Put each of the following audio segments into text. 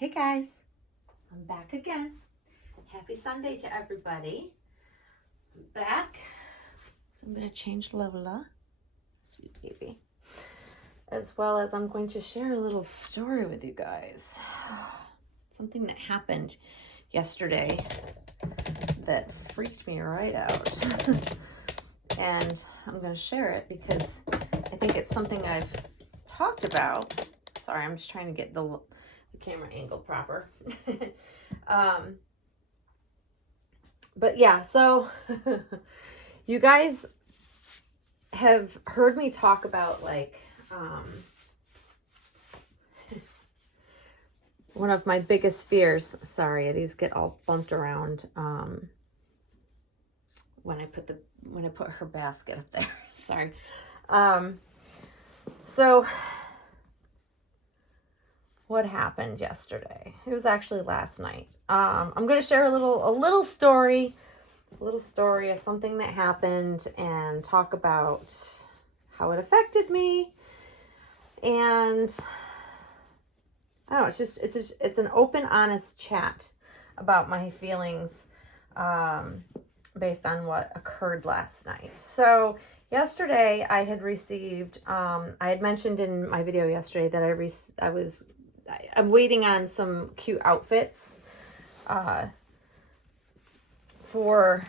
Hey guys, I'm back again. Happy Sunday to everybody. I'm back. So I'm going to change Lola, sweet baby, as well as I'm going to share a little story with you guys. Something that happened yesterday that freaked me right out. And I'm going to share it because I think it's something I've talked about. Sorry, I'm just trying to get the camera angle proper. But yeah, so you guys have heard me talk about one of my biggest fears. Sorry, these get all bumped around when I put her basket up there. Sorry. So what happened yesterday? It was actually last night. I'm going to share a little story of something that happened and talk about how it affected me. And I don't know, it's an open, honest chat about my feelings based on what occurred last night. So yesterday I had received, I had mentioned in my video yesterday that I'm waiting on some cute outfits for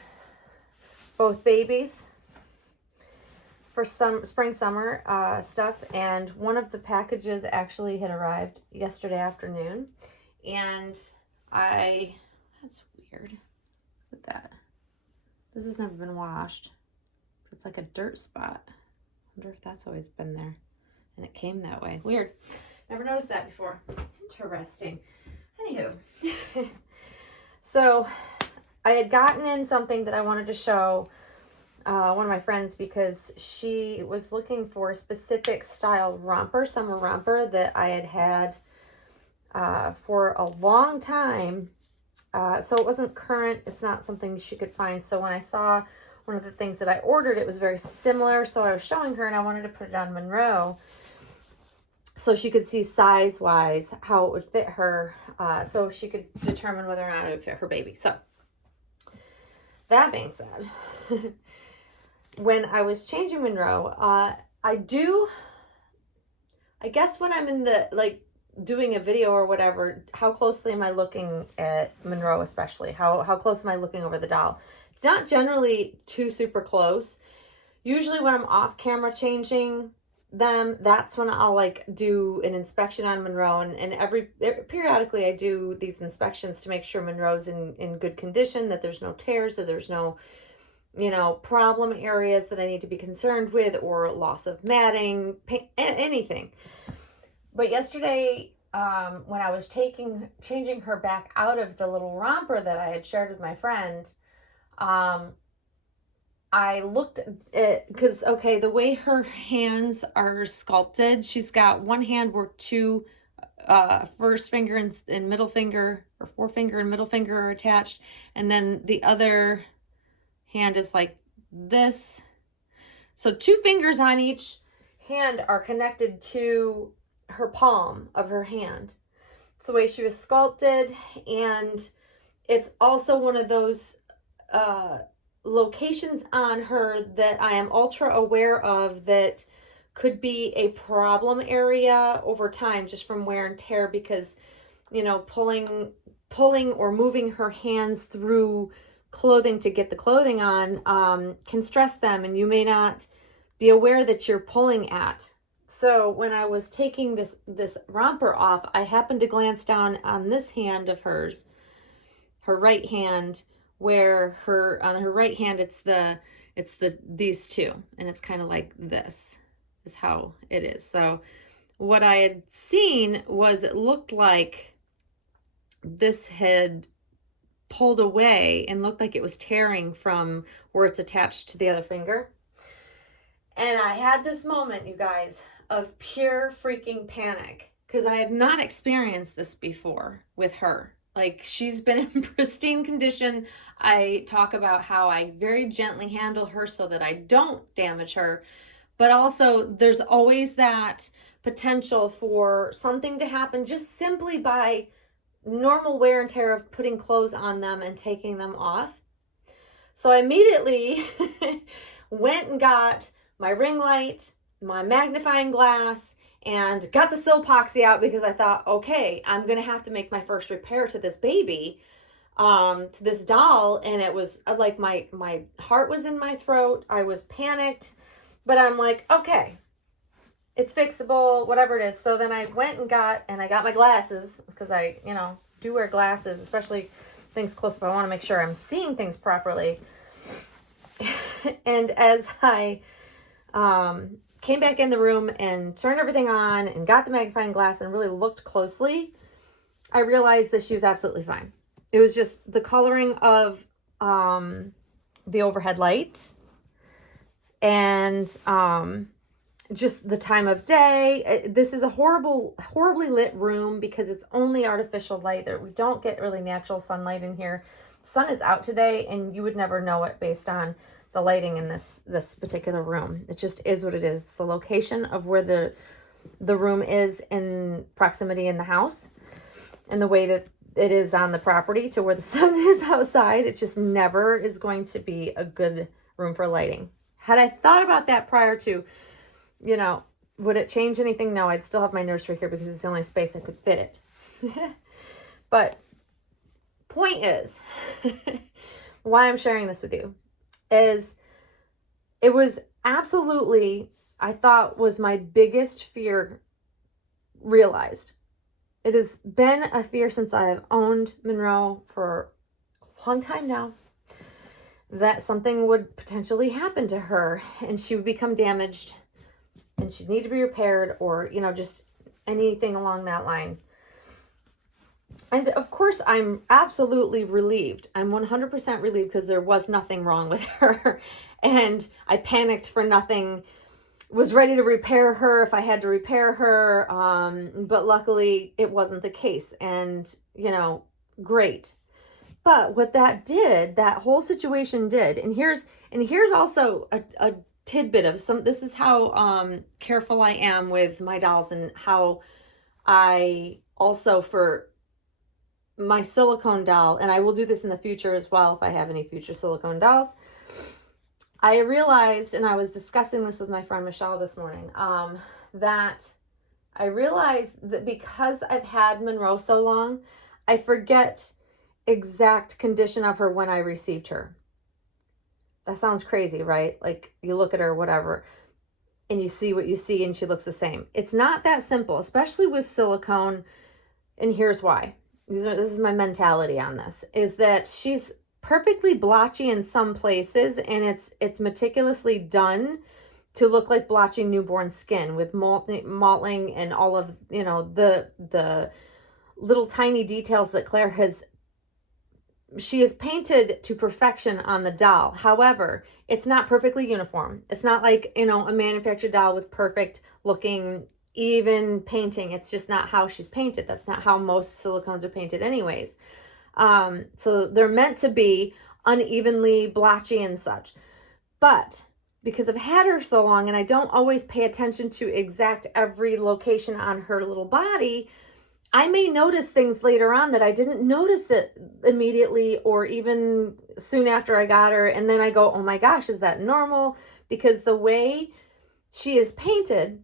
both babies for some spring summer stuff, and one of the packages actually had arrived yesterday afternoon, and that's weird with that. This has never been washed. It's like a dirt spot. I wonder if that's always been there and it came that way. Weird. Never noticed that before. Interesting. Anywho. So I had gotten in something that I wanted to show one of my friends because she was looking for a specific style romper, summer romper that I had for a long time. So it wasn't current. It's not something she could find. So when I saw one of the things that I ordered, it was very similar. So I was showing her and I wanted to put it on Monroe so she could see size-wise how it would fit her, so she could determine whether or not it would fit her baby. So that being said, when I was changing Monroe, I guess when I'm in the, doing a video or whatever, how closely am I looking at Monroe, especially? How close am I looking over the doll? It's not generally too super close. Usually when I'm off camera changing them, that's when I'll do an inspection on Monroe, and periodically I do these inspections to make sure Monroe's in good condition, that there's no tears, that there's no problem areas that I need to be concerned with, or loss of matting, anything. But yesterday, when I was changing her back out of the little romper that I had shared with my friend, I looked at, because, okay, the way her hands are sculpted, she's got one hand where two first finger and middle finger, or forefinger and middle finger are attached, and then the other hand is like this. So two fingers on each hand are connected to her palm of her hand. It's the way she was sculpted, and it's also one of those locations on her that I am ultra aware of that could be a problem area over time, just from wear and tear, because pulling or moving her hands through clothing to get the clothing on can stress them, and you may not be aware that you're pulling at. So when I was taking this romper off, I happened to glance down on this hand of hers, her right hand, where on her right hand it's these two, and it's kind of like this is how it is. So what I had seen was, it looked like this had pulled away and looked like it was tearing from where it's attached to the other finger. And I had this moment, you guys, of pure freaking panic, because I had not experienced this before with her. She's been in pristine condition. I talk about how I very gently handle her so that I don't damage her, but also there's always that potential for something to happen just simply by normal wear and tear of putting clothes on them and taking them off. So I immediately went and got my ring light, my magnifying glass, and got the Silpoxy out because I thought, okay, I'm going to have to make my first repair to this baby, to this doll. And it was like my heart was in my throat. I was panicked, but I'm like, okay, it's fixable, whatever it is. So then I went and got my glasses because I, do wear glasses, especially things close up. I want to make sure I'm seeing things properly. And as I came back in the room and turned everything on and got the magnifying glass and really looked closely, I realized that she was absolutely fine. It was just the coloring of the overhead light and just the time of day. This is a horribly lit room because it's only artificial light. We don't get really natural sunlight in here. The sun is out today, and you would never know it based on the lighting in this particular room. It just is what it is. It's the location of where the room is in proximity in the house, and the way that it is on the property to where the sun is outside. It just never is going to be a good room for lighting. Had I thought about that prior to, would it change anything? No, I'd still have my nursery here because it's the only space I could fit it. But point is, why I'm sharing this with you is it was absolutely, I thought, was my biggest fear realized. It has been a fear since I have owned Monroe for a long time now, that something would potentially happen to her and she would become damaged and she'd need to be repaired, or, just anything along that line. And of course, I'm absolutely relieved. I'm 100% relieved because there was nothing wrong with her. And I panicked for nothing, was ready to repair her if I had to repair her. But luckily it wasn't the case. And, great. But what that whole situation did, and here's also a tidbit of this is how careful I am with my dolls, and how I also, for my silicone doll, and I will do this in the future as well if I have any future silicone dolls, I realized, and I was discussing this with my friend Michelle this morning, that I realized that because I've had Monroe so long, I forget exact condition of her when I received her. That sounds crazy, right? Like, you look at her, whatever, and you see what you see and she looks the same. It's not that simple, especially with silicone. And here's why. This is my mentality on this, is that she's perfectly blotchy in some places, and it's meticulously done to look like blotchy newborn skin with mottling and all of, the little tiny details that she is painted to perfection on the doll. However, it's not perfectly uniform. It's not like, a manufactured doll with perfect looking, even painting. It's just not how she's painted. That's not how most silicones are painted anyways. So they're meant to be unevenly blotchy and such. But because I've had her so long and I don't always pay attention to exact every location on her little body, I may notice things later on that I didn't notice it immediately or even soon after I got her. And then I go, oh my gosh, is that normal? Because the way she is painted,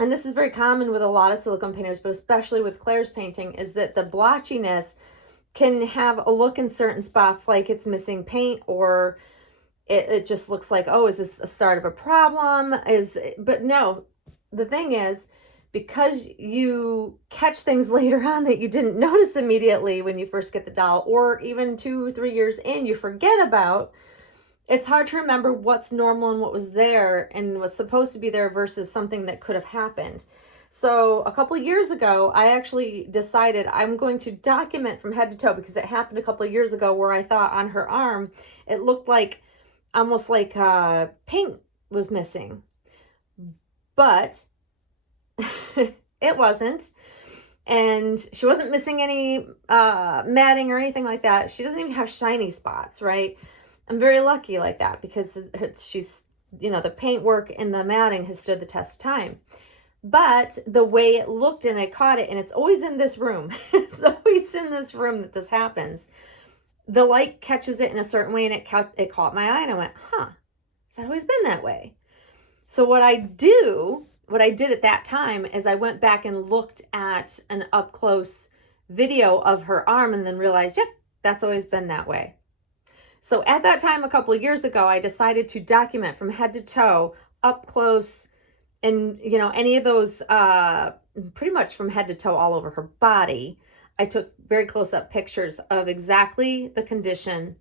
and this is very common with a lot of silicone painters, but especially with Claire's painting, is that the blotchiness can have a look in certain spots like it's missing paint, or it just looks like, oh, is this a start of a problem? But no, the thing is, because you catch things later on that you didn't notice immediately when you first get the doll, or even 2-3 years in, you forget about, it's hard to remember what's normal and what was there and what's supposed to be there versus something that could have happened. So a couple of years ago, I actually decided I'm going to document from head to toe, because it happened a couple of years ago where I thought on her arm, it looked like almost like paint was missing. But it wasn't. And she wasn't missing any matting or anything like that. She doesn't even have shiny spots, right? I'm very lucky like that because she's, the paint work and the matting has stood the test of time. But the way it looked, and I caught it, and it's always in this room. It's always in this room that this happens. The light catches it in a certain way, and it caught my eye, and I went, huh, it's always been that way. So what I did at that time is I went back and looked at an up close video of her arm and then realized, yep, that's always been that way. So at that time, a couple of years ago, I decided to document from head to toe, up close, and, you know, any of those, pretty much from head to toe all over her body. I took very close up pictures of exactly the condition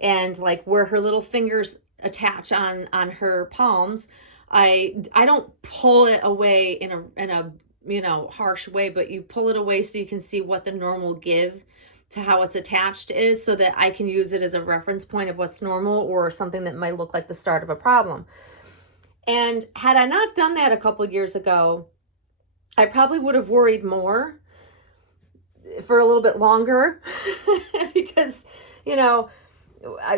and like where her little fingers attach on her palms. I don't pull it away in a you know, harsh way, but you pull it away so you can see what the normal give to how it's attached is, so that I can use it as a reference point of what's normal or something that might look like the start of a problem. And had I not done that a couple years ago, I probably would have worried more for a little bit longer because, you know,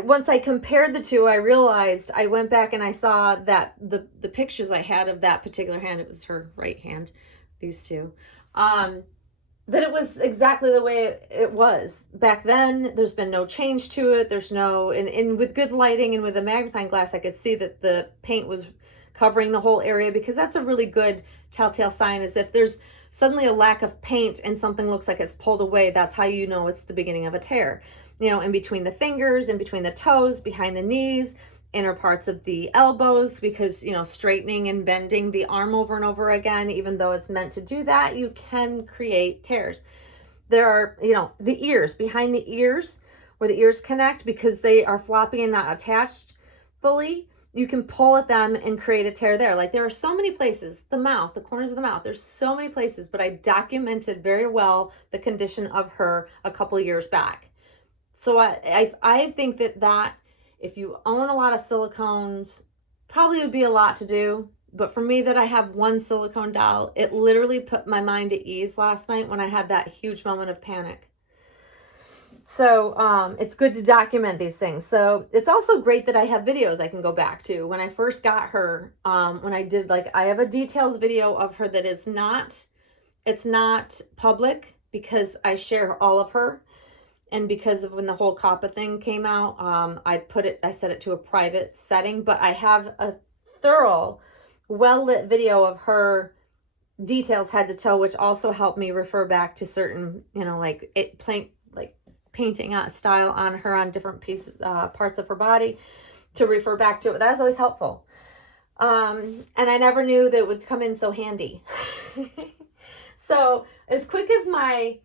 once I compared the two, I realized, I went back and I saw that the pictures I had of that particular hand, it was her right hand, these two, that it was exactly the way it was back then. There's been no change to it. There's no, and with good lighting and with a magnifying glass, I could see that the paint was covering the whole area, because that's a really good telltale sign, is if there's suddenly a lack of paint and something looks like it's pulled away, that's how you know it's the beginning of a tear. You know, in between the fingers, in between the toes, behind the knees, inner parts of the elbows, because, you know, straightening and bending the arm over and over again, even though it's meant to do that, you can create tears. There are, you know, the ears, behind the ears, where the ears connect, because they are floppy and not attached fully, you can pull at them and create a tear there. Like, there are so many places, the mouth, the corners of the mouth, there's so many places, but I documented very well the condition of her a couple years back. So I think that if you own a lot of silicones, probably would be a lot to do. But for me, that I have one silicone doll, it literally put my mind at ease last night when I had that huge moment of panic. So it's good to document these things. So it's also great that I have videos I can go back to. When I first got her, when I did, like, I have a details video of her that is not, it's not public, because I share all of her. And because of when the whole COPPA thing came out, I set it to a private setting, but I have a thorough, well-lit video of her details head to toe, which also helped me refer back to certain, you know, like painting style on her on different pieces, parts of her body, to refer back to it. That was always helpful. And I never knew that it would come in so handy. So as quick as my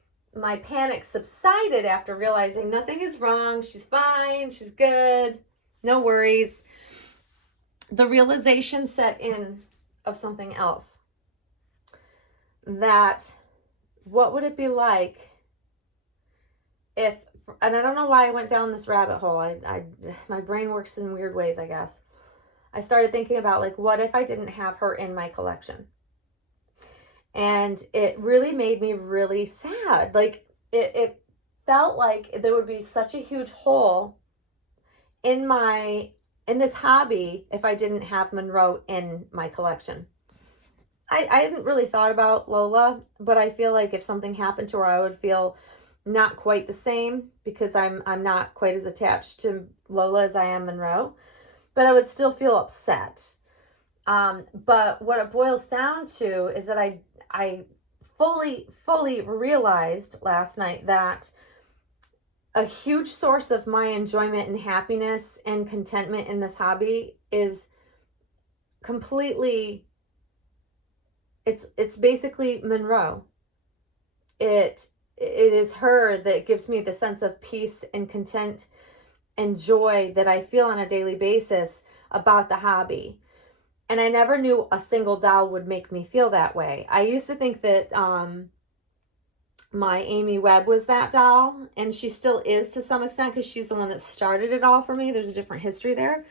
panic subsided after realizing nothing is wrong, she's fine, she's good, no worries, the realization set in of something else. That what would it be like if, and I don't know why I went down this rabbit hole, my brain works in weird ways, I guess. I started thinking about, like, what if I didn't have her in my collection? And it really made me really sad. Like, it felt like there would be such a huge hole in this hobby if I didn't have Monroe in my collection. I hadn't really thought about Lola, but I feel like if something happened to her, I would feel not quite the same, because I'm not quite as attached to Lola as I am Monroe, but I would still feel upset. But what it boils down to is that I fully realized last night that a huge source of my enjoyment and happiness and contentment in this hobby is completely, it's basically Monroe. It is her that gives me the sense of peace and content and joy that I feel on a daily basis about the hobby. And I never knew a single doll would make me feel that way. I used to think that my Amy Webb was that doll, and she still is to some extent, because she's the one that started it all for me. There's a different history there.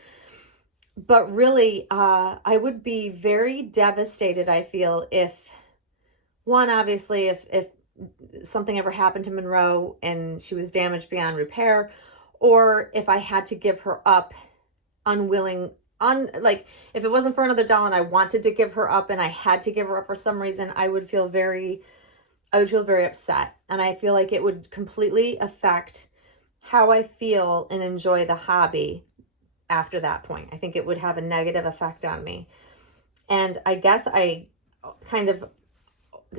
But really, I would be very devastated, I feel, if, one, obviously, if something ever happened to Monroe and she was damaged beyond repair, or if I had to give her up like, if it wasn't for another doll and I wanted to give her up and I had to give her up for some reason, I would feel very upset. And I feel like it would completely affect how I feel and enjoy the hobby after that point. I think it would have a negative effect on me. And I guess I kind of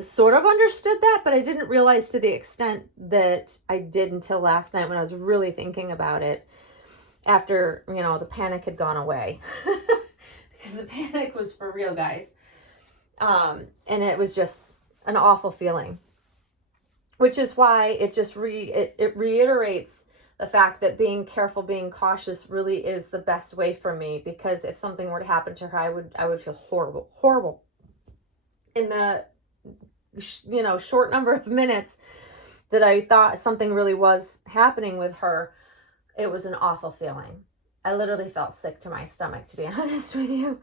sort of understood that, but I didn't realize to the extent that I did until last night when I was really thinking about it after, the panic had gone away. Because the panic was for real, guys. And it was just an awful feeling. Which is why it just it reiterates the fact that being careful, being cautious really is the best way for me, because if something were to happen to her, I would feel horrible. In the short number of minutes that I thought something really was happening with her, it was an awful feeling. I literally felt sick to my stomach, to be honest with you.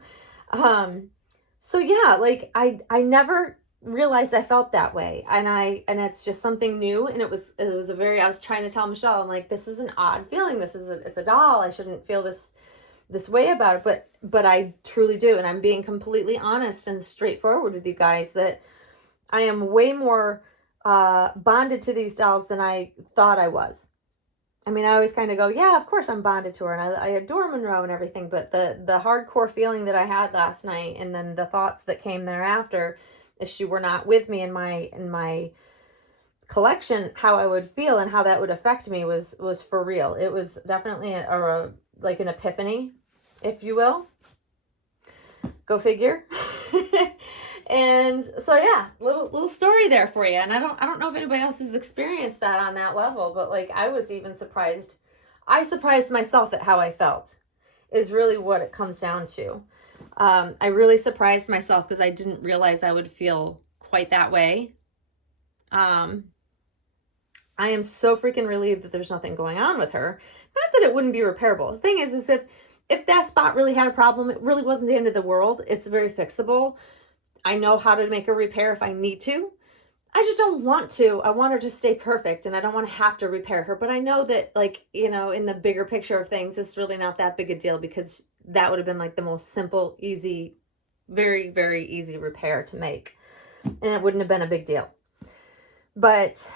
So yeah, like I never realized I felt that way, and it's just something new, and it was a very, I was trying to tell Michelle, I'm like, this is an odd feeling, it's a doll, I shouldn't feel this way about it, but I truly do, and I'm being completely honest and straightforward with you guys that I am way more bonded to these dolls than I thought I was. I mean, I always kind of go, yeah, of course I'm bonded to her, and I adore Monroe and everything, but the hardcore feeling that I had last night, and then the thoughts that came thereafter, if she were not with me in my collection, how I would feel and how that would affect me was for real. It was definitely like an epiphany, if you will. Go figure. And so yeah, little story there for you. And I don't know if anybody else has experienced that on that level, but like I was even surprised. I surprised myself at how I felt, is really what it comes down to. I really surprised myself because I didn't realize I would feel quite that way. I am so freaking relieved that there's nothing going on with her. Not that it wouldn't be repairable. The thing is if that spot really had a problem, it really wasn't the end of the world. It's very fixable. I know how to make a repair if I need to. I just don't want to. I want her to stay perfect, and I don't want to have to repair her. But I know that, like, in the bigger picture of things, it's really not that big a deal, because that would have been like the most simple, easy, very, very easy repair to make. And it wouldn't have been a big deal. But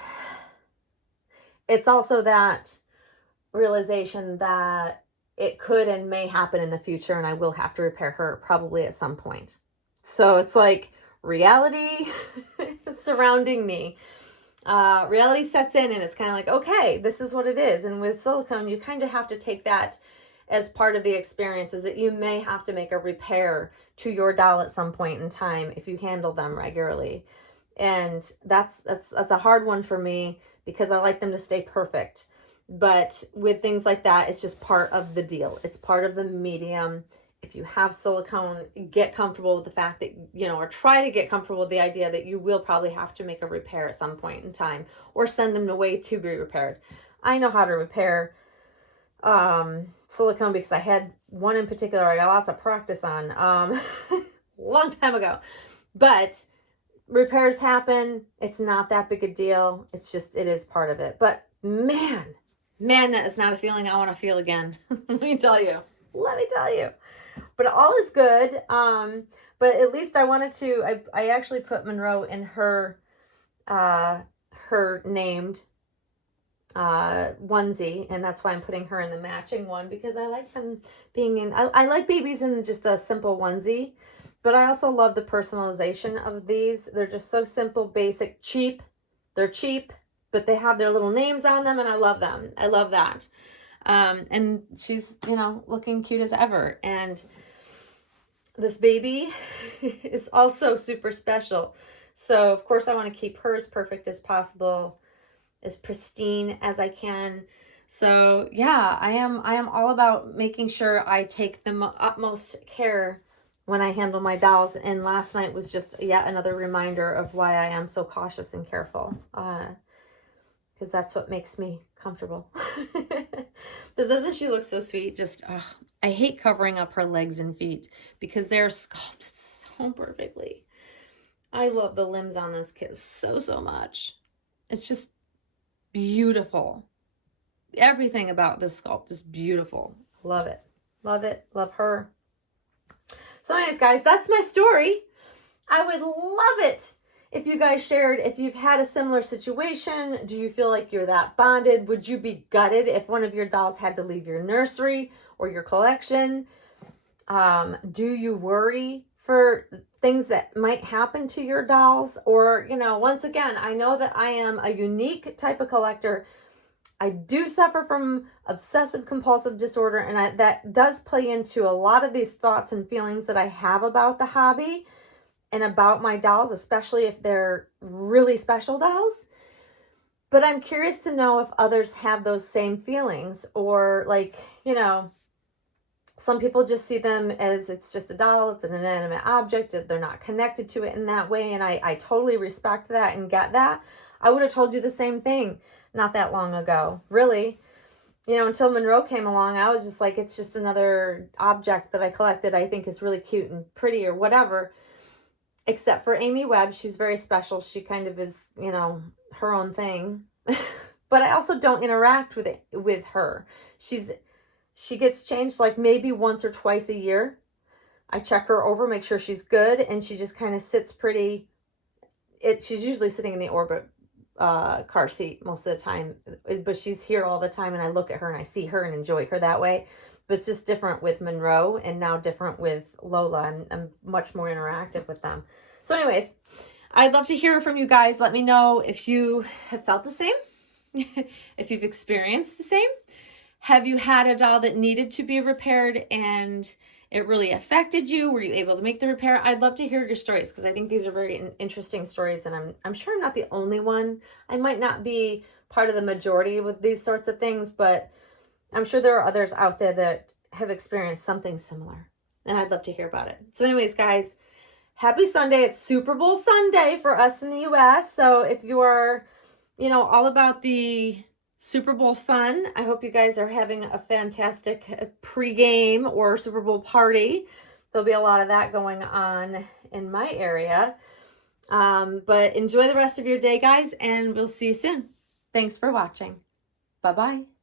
it's also that realization that it could and may happen in the future, and I will have to repair her probably at some point. So it's like reality surrounding me. Reality sets in, and it's kind of like, okay, this is what it is. And with silicone, you kind of have to take that as part of the experience, is that you may have to make a repair to your doll at some point in time if you handle them regularly. And that's a hard one for me, because I like them to stay perfect. But with things like that, it's just part of the deal. It's part of the medium. If you have silicone, get comfortable with the fact that, or try to get comfortable with the idea that you will probably have to make a repair at some point in time, or send them away to be repaired. I know how to repair silicone because I had one in particular I got lots of practice on long time ago. But repairs happen. It's not that big a deal. It's just, it is part of it. But man, that is not a feeling I want to feel again. Let me tell you. But all is good. But at least I wanted to, I actually put Monroe in her named onesie, and that's why I'm putting her in the matching one, because I like them being in, I like babies in just a simple onesie, but I also love the personalization of these. They're just so simple, basic, cheap. They're cheap, but they have their little names on them, and I love them. I love that. And she's, looking cute as ever. And this baby is also super special. So of course I want to keep her as perfect as possible, as pristine as I can. So yeah, I am all about making sure I take the utmost care when I handle my dolls. And last night was just yet another reminder of why I am so cautious and careful. Because that's what makes me comfortable. But doesn't she look so sweet? Just, I hate covering up her legs and feet because they're sculpted so perfectly. I love the limbs on this kid so much. It's just beautiful. Everything about this sculpt is beautiful. Love it. Love it. Love her. So anyways, guys, that's my story. I would love it if you guys shared if you've had a similar situation. Do you feel like you're that bonded? Would you be gutted if one of your dolls had to leave your nursery or your collection? Do you worry for things that might happen to your dolls? Or, you know, once again, I know that I am a unique type of collector. I do suffer from obsessive compulsive disorder, and that does play into a lot of these thoughts and feelings that I have about the hobby and about my dolls, especially if they're really special dolls. But I'm curious to know if others have those same feelings, or like, you know, some people just see them as it's just a doll, it's an inanimate object, they're not connected to it in that way, and I totally respect that and get that. I would have told you the same thing not that long ago, really. You know, until Monroe came along, I was just like, it's just another object that I collected, I think is really cute and pretty or whatever. Except for Amy Webb, she's very special. She kind of is, you know, her own thing. But I also don't interact with her. She gets changed like maybe once or twice a year. I check her over, make sure she's good, and she just kind of sits pretty. She's usually sitting in the Orbit car seat most of the time, but she's here all the time, and I look at her and I see her and enjoy her that way. But it's just different with Monroe, and now different with Lola, and I'm much more interactive with them. So anyways, I'd love to hear from you guys. Let me know if you have felt the same, if you've experienced the same. Have you had a doll that needed to be repaired and it really affected you? Were you able to make the repair? I'd love to hear your stories, because I think these are very interesting stories, and I'm sure I'm not the only one. I might not be part of the majority with these sorts of things, but I'm sure there are others out there that have experienced something similar, and I'd love to hear about it. So anyways, guys, happy Sunday. It's Super Bowl Sunday for us in the U.S. So if you are, you know, all about the Super Bowl fun, I hope you guys are having a fantastic pregame or Super Bowl party. There'll be a lot of that going on in my area. But enjoy the rest of your day, guys, and we'll see you soon. Thanks for watching. Bye-bye.